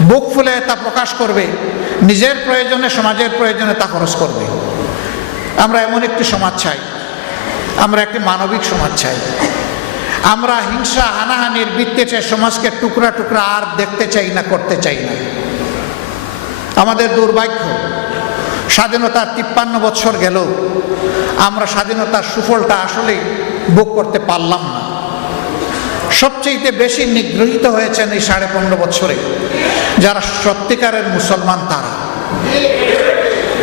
বুক ফুলে তা প্রকাশ করবে, নিজের প্রয়োজনে, সমাজের প্রয়োজনে তা খরচ করবে। আমরা এমন একটি সমাজ চাই, আমরা একটি মানবিক সমাজ চাই। আমরা হিংসা, হানাহানির বৃত্তেছে সমাজকে টুকরা টুকরা আর দেখতে চাই না, করতে চাই না। আমাদের দুর্ভাগ্য, স্বাধীনতার তিপ্পান্ন বৎসর গেল, আমরা স্বাধীনতার সুফলটা আসলেই ভোগ করতে পারলাম না। সবচেয়ে বেশি নিগৃহীত হয়েছেন এই সাড়ে পনেরো বছরে, যারা সত্যিকারের মুসলমান তারা।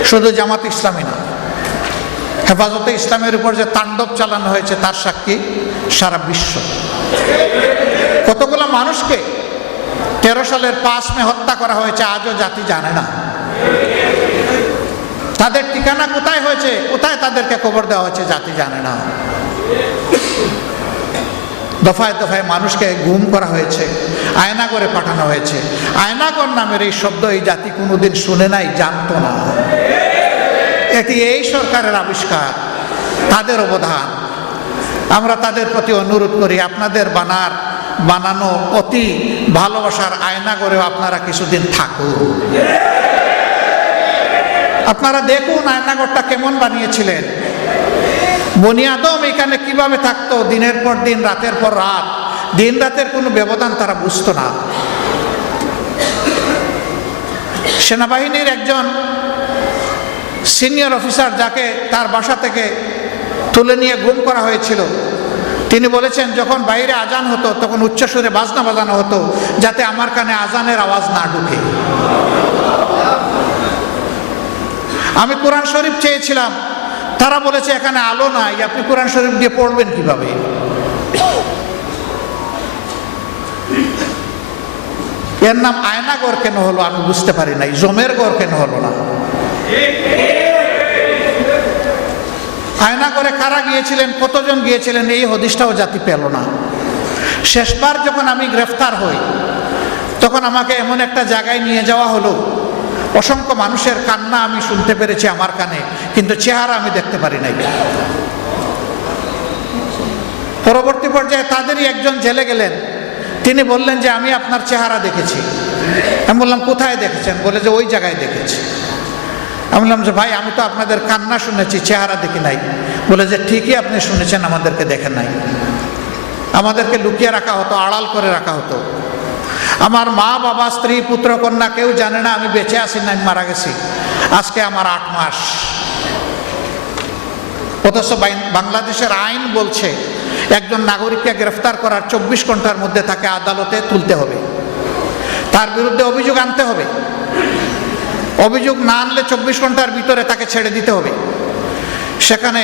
শুধু জামাত ইসলামী না, হেফাজতে ইসলামের উপর যে তাণ্ডব চালানো হয়েছে, তার সাক্ষী সারা বিশ্ব। কতগুলো মানুষকে তেরো সালের পাঁচ মে হত্যা করা হয়েছে, আজও জাতি জানে না। তাদের ঠিকানা কোথায় হয়েছে, কোথায় তাদেরকে খবর দেওয়া হয়েছে, জাতি জানে না। দফায় দফায় মানুষকে গুম করা হয়েছে, আয়নাগরে পাঠানো হয়েছে। আয়নাগর নামের এই শব্দ এই জাতি কোনোদিন শুনে নাই, জানতো না। এটি এই সরকারের আবিষ্কার, তাদের অবদান। আমরা তাদের প্রতি অনুরোধ করি, আপনাদের বানার, বানানো অতি ভালোবাসার আয়না করেও আপনারা কিছুদিন থাকুন। আপনারা দেখুন আয়নাগরটা কেমন বানিয়েছিলেন। বনি আদম এখানে কীভাবে থাকতো? দিনের পর দিন, রাতের পর রাত। দিন রাতের কোনো ব্যবধান তারা বুঝতো না। সেনাবাহিনীর একজন সিনিয়র অফিসার যাকে তার বাসা থেকে তুলে নিয়ে গুম করা হয়েছিল, তিনি বলেছেন, যখন বাইরে আজান হতো, তখন উচ্চস্বরে বাজনা বাজানো হতো, যাতে আমার কানে আজানের আওয়াজ না ঢুকে। আমি কোরআন শরীফ চেয়েছিলাম তারা বলেছে, এখানে আলো নাই, আপনি কোরআন শরীফ দিয়ে পড়বেন কীভাবে? এর নাম আয়নাগর কেন হলো, আমি বুঝতে পারি নাই। জমের গড় কেন হলো না? আয়না করে কারা গিয়েছিলেন, কতজন গিয়েছিলেন, এই হদিসটাও জাতি পেল না। শেষবার যখন আমি গ্রেফতার হই, তখন আমাকে এমন একটা জায়গায় নিয়ে যাওয়া হলো অসংখ্য মানুষের কান্না আমি শুনতে পেরেছি আমার কানে, কিন্তু চেহারা আমি দেখতে পারি নাই। পরবর্তী পর্যায়ে তাদেরই একজন জেলে গেলেন। তিনি বললেন যে, আমি আপনার চেহারা দেখেছি। আমি বললাম, কোথায় দেখেছেন? বলে যে, ওই জায়গায় দেখেছি। আমি বললাম যে, ভাই, আমি তো আপনাদের কান্না শুনেছি, চেহারা দেখি নাই। বলে যে, ঠিকই আপনি শুনেছেন, আমাদেরকে দেখেন নাই। আমাদেরকে লুকিয়ে রাখা হতো, আড়াল করে রাখা হতো। আমার মা, বাবা, স্ত্রী, পুত্র, কন্যা কেউ জানে না, আমি বেঁচে আছি না, আমি মারা গেছি। আজকে আমার আট মাস। অথচ বাংলাদেশের আইন বলছে, একজন নাগরিককে গ্রেফতার করার চব্বিশ ঘণ্টার মধ্যে তাকে আদালতে তুলতে হবে। তার বিরুদ্ধে অভিযোগ আনতে হবে। অভিযোগ না আনলে চব্বিশ ঘণ্টার ভিতরে তাকে ছেড়ে দিতে হবে। সেখানে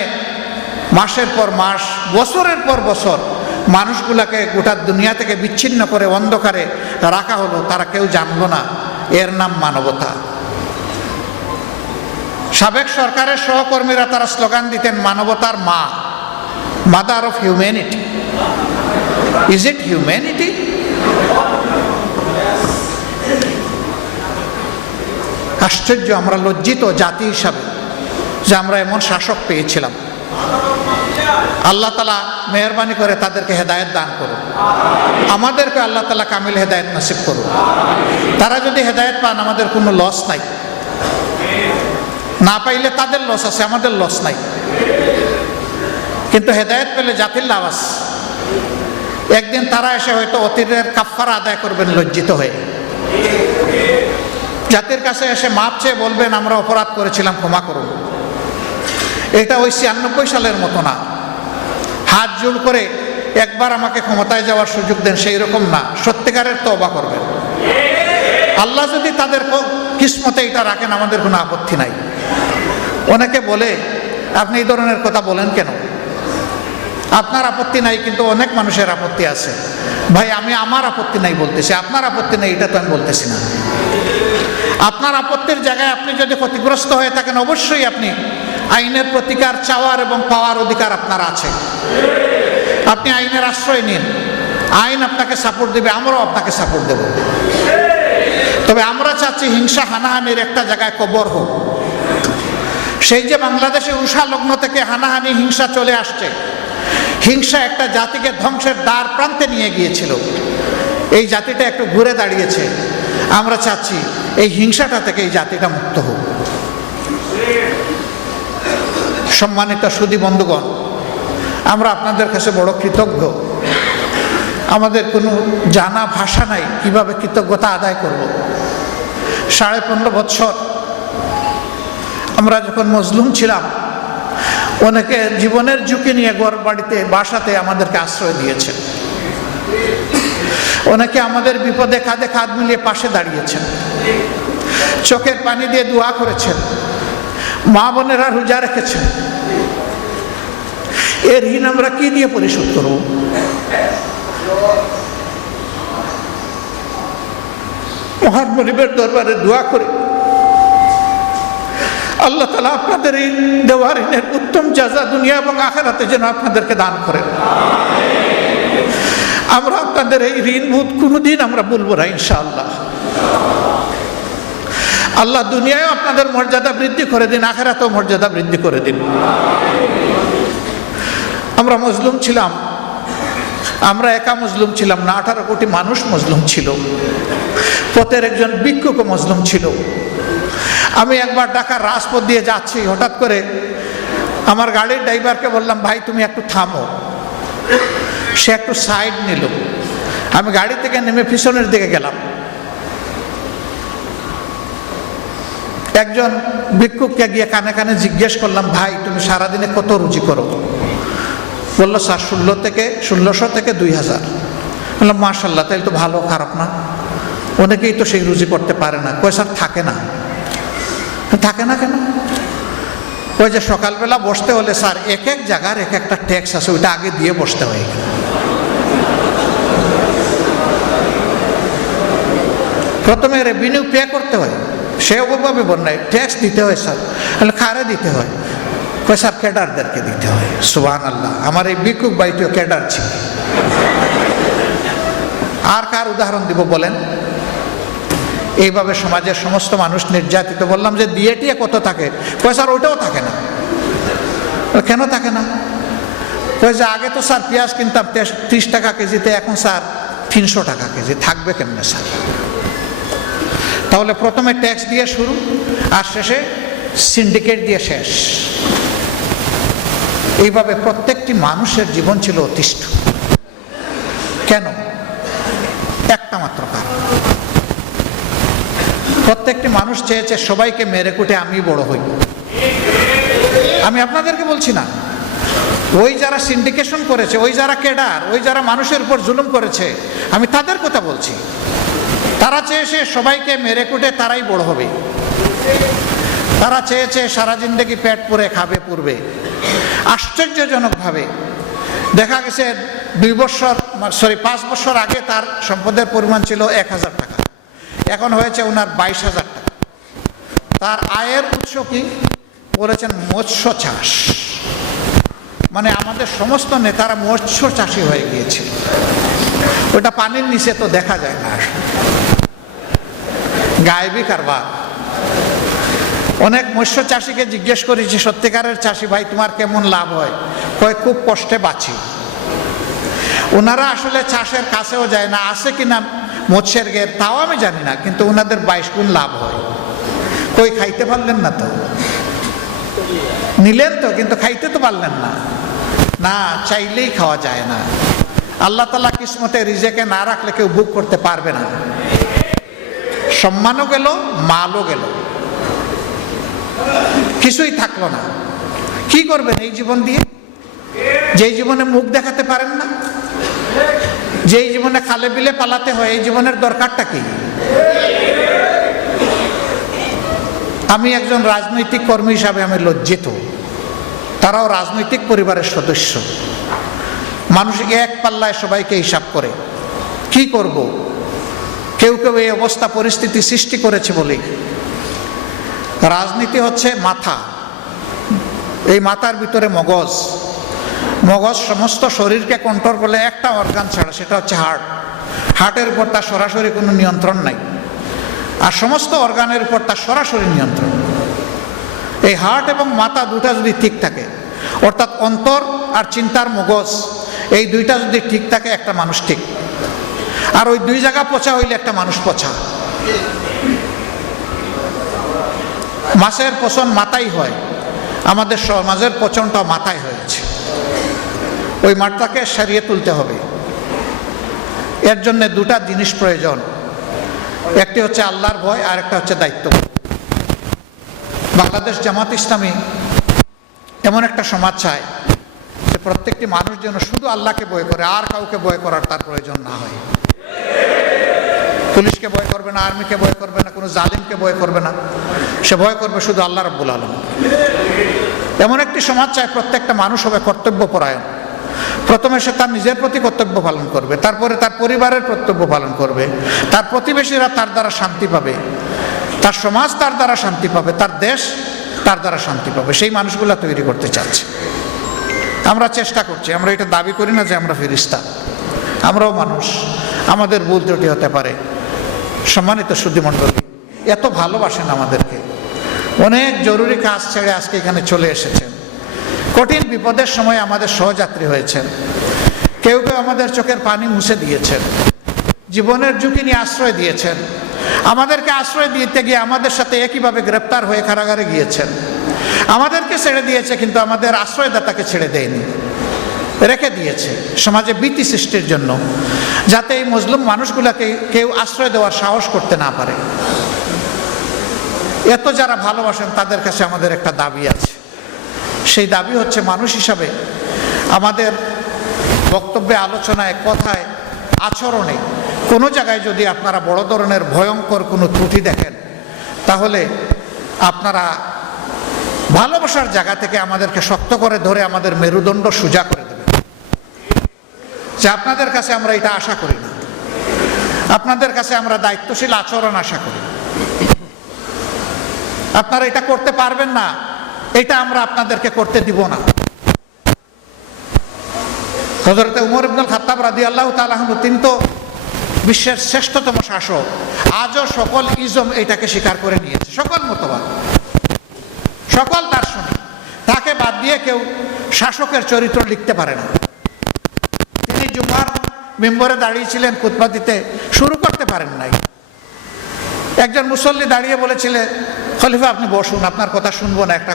মাসের পর মাস, বছরের পর বছর মানুষগুলাকে গোটা দুনিয়া থেকে বিচ্ছিন্ন করে অন্ধকারে রাখা হলো, তারা কেউ জানলো না। এর নাম মানবতা। সাবেক সরকারের সহকর্মীরা তারা স্লোগান দিতেন, মানবতার মা, mother of humanity. Is it humanity আশ্চর্য, আমরা লজ্জিত জাতি হিসাবে যে আমরা এমন শাসক পেয়েছিলাম। আল্লাহ তালা মেহরবানি করে তাদেরকে হেদায়ত দান করুন আমাদেরকে আল্লাহ তালা কামিল হেদায়ত নসিব করুন তারা যদি হেদায়ত পান, আমাদের কোনো লস নাই। না পাইলে তাদের লস আছে, আমাদের লস নাই। কিন্তু হেদায়ত পেলে জাতির লাভ আছে। একদিন তারা এসে হয়তো অতীতের কাফারা আদায় করবেন, লজ্জিত হয়ে। জাতির কাছে এসে মাপ চেয়ে বলবেন, আমরা অপরাধ করেছিলাম, ক্ষমা করুন। এটা ওই ছিয়ানব্বই সালের মতো না। হাত জোর করে একবার আমাকে ক্ষমতায় যাওয়ার সুযোগ দেন, সেই রকম না। সত্যিকারের তবা করবেন। আল্লাহ যদি তাদের কিসমতে এটা রাখেন, আমাদের কোনো আপত্তি নাই। অনেকে বলে, আপনি এই ধরনের কথা বলেন কেন? আপনার আপত্তি নাই, কিন্তু অনেক মানুষের আপত্তি আছে। ভাই, আমি আমার আপত্তি নাই বলতেছি। আপনার আপত্তি নাই, এটা তো আমি বলতেছি না। আপনার আপত্তির জায়গায় আপনি যদি ক্ষতিগ্রস্ত হয়ে থাকেন, অবশ্যই আপনি আইনের প্রতিকার চাওয়ার এবং পাওয়ার অধিকার আপনার আছে। আপনি আইনের আশ্রয় নিন। আইন আপনাকে সাপোর্ট দেবে, আমরাও আপনাকে সাপোর্ট দেব। তবে আমরা চাচ্ছি হিংসা, হানাহানির একটা জায়গায় কবর হোক। সেই যে বাংলাদেশে উষা লগ্ন থেকে হানাহানি, হিংসা চলে আসছে। হিংসা একটা জাতিকে ধ্বংসের দ্বার প্রান্তে নিয়ে গিয়েছিল। এই জাতিটা একটু ঘুরে দাঁড়িয়েছে। আমরা চাচ্ছি এই হিংসাটা থেকে এই জাতিটা মুক্ত হোক। সম্মানিত সুদী বন্ধুগণ, আমরা আপনাদের কাছে বড় কৃতজ্ঞ। আমাদের কোনো জানা ভাষা নাই কীভাবে কৃতজ্ঞতা আদায় করব। সাড়ে পনেরো বছর আমরা যখন মজলুম ছিলাম, অনেকে জীবনের ঝুঁকি নিয়ে ঘর বাড়িতে, বাসাতে আমাদেরকে আশ্রয় দিয়েছেন। অনেকে আমাদের বিপদে কাঁধে কাঁধ মিলিয়ে পাশে দাঁড়িয়েছেন। চোখের পানি দিয়ে দোয়া করেছেন। মা বোনেরা রোজা রেখেছেন। এর ঋণ আমরা কি দিয়ে পরিশোধ করব? মহান মনিবের দরবারে দোয়া করে আল্লাহ তালা আপনাদের এই দেওয়ার ঋণের উত্তম জাজা দুনিয়া এবং আখেরাতে যেন আপনাদেরকে দান করেন। আমরা আপনাদের এই ঋণ বোধ কোনোদিন আমরা বলব না ইনশাআল্লাহ। আল্লাহ দুনিয়ায় আপনাদের মর্যাদা বৃদ্ধি করে দিন, আখেরাতেও মর্যাদা বৃদ্ধি করে দিন। আমরা মজলুম ছিলাম। আমরা একা মজলুম ছিলাম না, আঠারো কোটি মানুষ মজলুম ছিল। পথের একজন ভিক্ষুকও মজলুম ছিল। আমি একবার ঢাকার রাজপথ দিয়ে যাচ্ছি, হঠাৎ করে আমার গাড়ির ড্রাইভারকে বললাম, ভাই, তুমি একটু থামো। সে একটু সাইড নিল। আমি গাড়ি থেকে নেমে পিছনের দিকে গেলাম। একজন ভিক্ষুককে গিয়ে কানে কানে জিজ্ঞেস করলাম, ভাই, তুমি সারাদিনে কত রুজি করো? বলল, স্যার, ষোলো থেকে, ষোলোশো থেকে দুই হাজার। বললাম মার্শাল্লাহ তাই তো ভালো, খারাপ না। অনেকেই তো সেই রুজি করতে পারে না। কয়, স্যার, থাকে না। থাকে না কেন? ওই যে, সকালবেলা বসতে হলে, স্যার, এক এক জায়গার এক একটা ট্যাক্স আছে, ওইটা আগে দিয়ে বসতে হয় প্রথমে রেভিনিউ পে করতে হয়। সে ওভাবে বন্যায় ট্যাক্স দিতে হয় স্যার। তাহলে কারে দিতে হয়। স্যার ক্যাডারদেরকে দিতে হয়। সুবান আল্লাহ আমার এই বিকুক বাড়িটিও ক্যাডার ছিল। আর কার উদাহরণ দিব বলেন? এইভাবে সমাজের সমস্ত মানুষ নির্যাতিত। বললাম যে দিয়ে টিয়ে কত থাকে? কয় ওইটাও থাকে না। কেন থাকে না? কয় যে আগে তো স্যার পেঁয়াজ কিনতাম ত্রিশ টাকা কেজিতে, এখন স্যার তিনশো টাকা কেজি। থাকবে কেমনে স্যার? তাহলে প্রথমে ট্যাক্স দিয়ে শুরু, আর শেষে সিন্ডিকেট দিয়ে শেষ। এইভাবে প্রত্যেকটি মানুষের জীবন ছিল অতিষ্ঠ। কেন? একটা মাত্র কারণ। প্রত্যেকটি মানুষ চেয়েছে, সবাইকে মেরে কুটে আমি বড় হই। আমি আপনাদেরকে বলছি না। ওই যারা সিন্ডিকেশন করেছে, ওই যারা কেডার, ওই যারা মানুষের উপর জুলুম করেছে, আমি তাদের কথা বলছি। তারা চেয়েছে সবাইকে মেরে কুটে তারাই বড় হবে। তারা চেয়েছে সারা জিন্দগি পেট পুরে খাবে পূর্বে। আশ্চর্যজনকভাবে দেখা গেছে দুই বছর, সরি, পাঁচ বছর আগে তার সম্পদের পরিমাণ ছিল এক হাজার টাকা। এখন হয়েছে ওনার বাইশ হাজার টাকা। তার আয়ের উৎস কি? বলেছেন মৎস্য চাষ। মানে আমাদের সমস্ত নেতারা মৎস্য চাষি হয়ে গিয়েছে। ওটা পানির নিচে তো দেখা যায় না। গায়েবী কারবার। অনেক মৎস্য চাষিকে জিজ্ঞেস করেছি সত্যিকারের চাষি ভাই, তোমার কেমন লাভ হয়? কয়, খুব কষ্টে বাঁচি। ওনারা আসলে চাষের কাছেও যায় না, আছে কিনা মৎস্যের গে তাও আমি জানি না, কিন্তু ওনাদের বাইশ গুণ লাভ হয়। কই, খাইতে পারলেন না তো? নিলেন তো, কিন্তু খাইতে তো পারলেন না। না, চাইলেই খাওয়া যায় না। আল্লাহ তালা কিসমতে রিজেকে না রাখলে কেউ বুক করতে পারবে না। সম্মানও গেল, মালও গেল। কিছুই থাকল না। কি করবেন এই জীবন দিয়ে? যেই জীবনে মুখ দেখাতে পারেন না, যেই জীবনে খালে বিলে পালাতে হয়, এই জীবনের দরকারটা কি? আমি একজন রাজনৈতিক কর্মী হিসাবে আমি লজ্জিত। তারাও রাজনৈতিক পরিবারের সদস্য। মানুষকে এক পাল্লায় সবাইকে হিসাব করে। কি করব? কেউ কেউ এই অবস্থা পরিস্থিতি সৃষ্টি করেছে বলে। রাজনীতি হচ্ছে মাথা। এই মাথার ভিতরে মগজ। মগজ সমস্ত শরীরকে কন্ট্রোল করলে একটা অর্গান ছাড়া, সেটা হচ্ছে হার্ট হার্টের উপর তার সরাসরি কোনো নিয়ন্ত্রণ নাই। আর সমস্ত অর্গানের উপর তার সরাসরি নিয়ন্ত্রণ। এই হার্ট এবং মাথা দুটা যদি ঠিক থাকে, অর্থাৎ অন্তর আর চিন্তার মগজ, এই দুইটা যদি ঠিক থাকে, একটা মানুষ ঠিক। আর ওই দুই জায়গা পচা হইলে একটা মানুষ পচা। মাছের পচন মাথাই হয়, আমাদের সমাজের পচনটা মাথায় হয়েছে। ওই মাঠটাকে সারিয়ে তুলতে হবে। এর জন্য দুটা জিনিস প্রয়োজন। একটি হচ্ছে আল্লাহর ভয়, আর একটা হচ্ছে দায়িত্ব। বাংলাদেশ জামাত ইসলামী এমন একটা সমাজ চায় যে প্রত্যেকটি মানুষ যেন শুধু আল্লাহকে বয় করে, আর কাউকে বয় করার তার প্রয়োজন না হয়। পুলিশকে ভয় করবে না, আর্মিকে ভয় করবে না, কোনো জালিমকে ভয় করবে না। সে ভয় করবে শুধু আল্লাহ রব্বুল আলম এমন একটি সমাজ চায় প্রত্যেকটা মানুষ হবে কর্তব্য পরায়ণ। প্রথমে সে তার নিজের প্রতি কর্তব্য পালন করবে, তারপরে তার পরিবারের কর্তব্য পালন করবে। তার প্রতিবেশীরা তার দ্বারা শান্তি পাবে, তার সমাজ তার দ্বারা শান্তি পাবে, তার দেশ তার দ্বারা শান্তি পাবে। সেই মানুষগুলো তৈরি করতে চাচ্ছে। আমরা চেষ্টা করছি, আমরা এটা দাবি করি না যে আমরা ফিরিস্তা আমরাও মানুষ, আমাদের ভুল ত্রুটি হতে পারে। সম্মানিত সুধীমণ্ডলী এত ভালোবাসেন আমাদেরকে। অনেক জরুরি কাজ ছেড়ে আজকে এখানে চলে এসেছেন। কঠিন বিপদের সময় আমাদের সহযাত্রী হয়েছেন। কেউ কেউ আমাদের চোখের পানি মুছে দিয়েছেন। জীবনের ঝুঁকি নিয়ে আশ্রয় দিয়েছেন। আমাদেরকে আশ্রয় দিতে গিয়ে আমাদের সাথে একইভাবে গ্রেপ্তার হয়ে কারাগারে গিয়েছেন। আমাদেরকে ছেড়ে দিয়েছে, কিন্তু আমাদের আশ্রয়দাতাকে ছেড়ে দেয়নি। রেখে দিয়েছে সমাজে ভীতি সৃষ্টির জন্য, যাতে এই মজলুম মানুষগুলোকে কেউ আশ্রয় দেওয়ার সাহস করতে না পারে। এত যারা ভালোবাসেন, তাদের কাছে আমাদের একটা দাবি আছে। সেই দাবি হচ্ছে মানুষ হিসাবে আমাদের বক্তব্যে, আলোচনায়, কথায়, আচরণে কোনো জায়গায় যদি আপনারা বড় ধরনের ভয়ঙ্কর কোনো ত্রুটি দেখেন, তাহলে আপনারা ভালোবাসার জায়গা থেকে আমাদেরকে শক্ত করে ধরে আমাদের মেরুদণ্ড সোজা করে যে আপনাদের কাছে আমরা এটা আশা করি না। আপনাদের কাছে আমরা দায়িত্বশীল আচরণ আশা করি। আপনারা এটা করতে পারবেন না, এটা আমরা আপনাদেরকে করতে দিব না। হজরতে উমর ইবনুল খাত্তাব রাদি আল্লাহ তালাহন তিনি তো বিশ্বের শ্রেষ্ঠতম শাসক। আজও সকল ইজম এটাকে স্বীকার করে নিয়েছে। সকল মতবাদ, সকল দার্শনিক, তাকে বাদ দিয়ে কেউ শাসকের চরিত্র লিখতে পারে না। জুমার মেম্বরে দাঁড়িয়েছিলেন খুতবা দিতে, শুরু করতে পারেন নাই। একজন মুসল্লি দাঁড়িয়ে বলেছিলেন, খলিফা, আপনি বসুন, আপনার কথা শুনব না, একটা